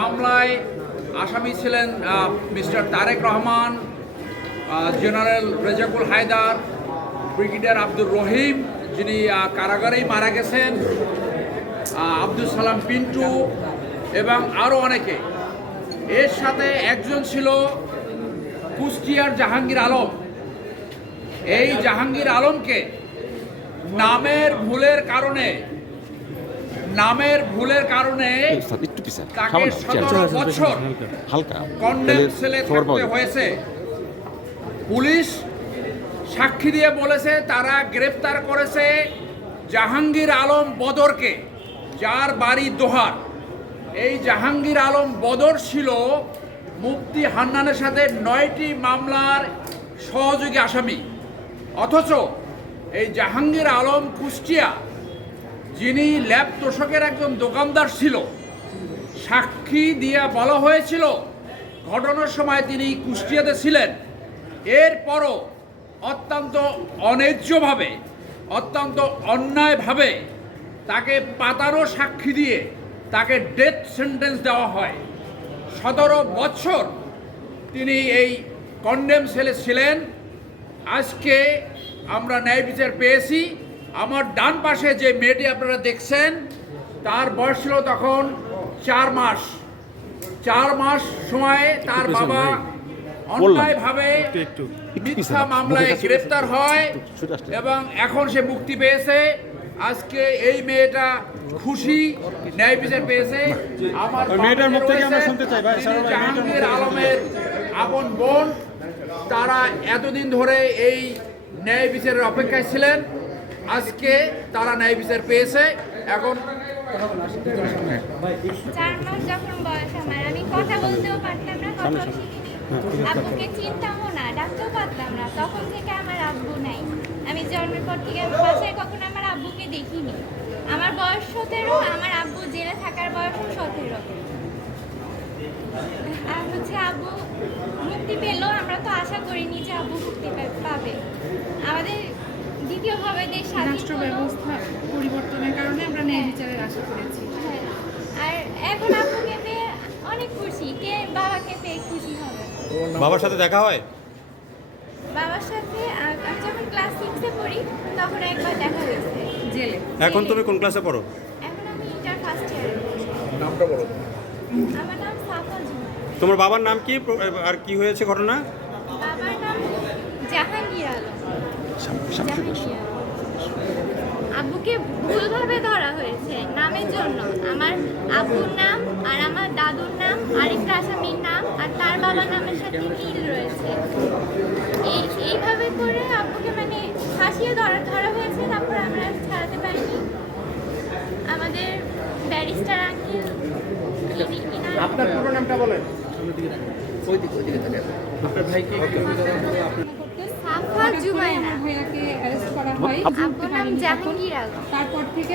মামলায় আসামি ছিলেন mister Tarique Rahman, general Rezakul Haider, brigadier Abdur Rahim যিনি কারাগারেই মারা গেছেন, আব্দুল সালাম পিন্টু এবং আরও অনেকে। এর সাথে একজন ছিল কুষ্টিয়ার জাহাঙ্গীর আলম। এই জাহাঙ্গীর আলমকে নামের ভুলের কারণে তাকে 17 বছর কন্ডেম সেলে থাকতে হয়েছে। পুলিশ সাক্ষী দিয়ে বলেছে তারা গ্রেপ্তার করেছে জাহাঙ্গীর আলম বদরকে, যার বাড়ি দোহার। এই জাহাঙ্গীর আলম বদর ছিল মুফতি হান্নানের সাথে 9টি মামলার সহযোগী আসামি। অথচ এই জাহাঙ্গীর আলম কুষ্টিয়া, যিনি ল্যাব তোষকের একজন দোকানদার ছিল, সাক্ষী দিয়ে বলা হয়েছিল ঘটনার সময় তিনি কুষ্টিয়াতে ছিলেন। এরপরও অত্যন্ত অন্যায্যভাবে, অত্যন্ত অন্যায়ভাবে তাকে পাতানো সাক্ষী দিয়ে তাকে ডেথ সেন্টেন্স দেওয়া হয়। 17 বছর তিনি এই কন্ডেম সেলে ছিলেন। আজকে আমরা ন্যায় বিচার পেয়েছি। আমার ডান পাশে যে মেয়েটি আপনারা দেখছেন, তার বয়স ছিল তখন 4 মাস। 4 মাস সময়ে তার বাবা অন্যায়ভাবে মিথ্যা মামলায় গ্রেফতার হয় এবং এখন সে মুক্তি পেয়েছে। আজকে এই মেয়েটা খুশি, ন্যায় বিচার পেয়েছে। আমার মেয়েটার মুখ থেকে আমরা শুনতে চাই ভাই। জাহাঙ্গীর আলমের আপন বোন, তারা এতদিন ধরে এই ন্যায় বিচারের অপেক্ষায় ছিলেন। আজকে তারা ন্যায় বিচার পেয়েছে। এখন 4 মাস যখন বয়স আমার, আমি কথা বলতেও পারতাম না, কথা শিখিনি, আব্বুকে চিনতামও না, ডাকতেও পারতাম না। তখন থেকে আমার আব্বু নাই। আমি জন্মের পর থেকে আমি বাসায় কখনো আমার আব্বুকে দেখিনি। আমার বয়স 17, আমার আব্বু জেলে থাকার বয়স 17। আর আব্বু মুক্তি পেল, আমরা তো আশা করিনি যে আব্বু মুক্তি পাবে। আমাদের দ্বিতীয়ভাবে দেশ রাষ্ট্র ব্যবস্থা পরিবর্তনের কারণে আমরা ন্যায় বিচারের আশা করেছি। হ্যাঁ, আর এখন আব্বুকে পেয়ে অনেক খুশি। কে বাবাকে পেয়ে খুশি হবে? বাবার সাথে দেখা হয়? বাবার সাথে আমি যখন ক্লাস 6-এ পড়ি তখন একবার দেখা হয়েছে জেলে। এখন তুমি কোন ক্লাসে পড়ো? এখন আমি ইন্টার ফার্স্ট ইয়ারে। নামটা বলো। আমার নাম সাফা জুমাই। তোমার বাবার নাম কি আর কি হয়েছে ঘটনা? বাবার নাম জাহাঙ্গীর আলম। জাহাঙ্গীর আলম। আব্বুকে ভুলভাবে ধরা হয়েছে নামের জন্য। আমার আব্বুর নাম আর আমার দাদুর নাম আরেকটা আসামির নাম আর তার বাবার নামের সাথে মিল রয়েছে। এইভাবে করে আব্বুকে মানে ফাঁসিয়ে ধরা হয়েছে। তারপর আমরা ছাড়াতে পারিনি। আমাদের ব্যারিস্টার আঙ্কেল, আপনার পুরো নামটা বলেন। আপনার ভাইকে সাফা জুমাই ভাইয়াকে অ্যারেস্ট করা হয়। আব্বুর নাম জাহাঙ্গীর আলম। তারপর থেকে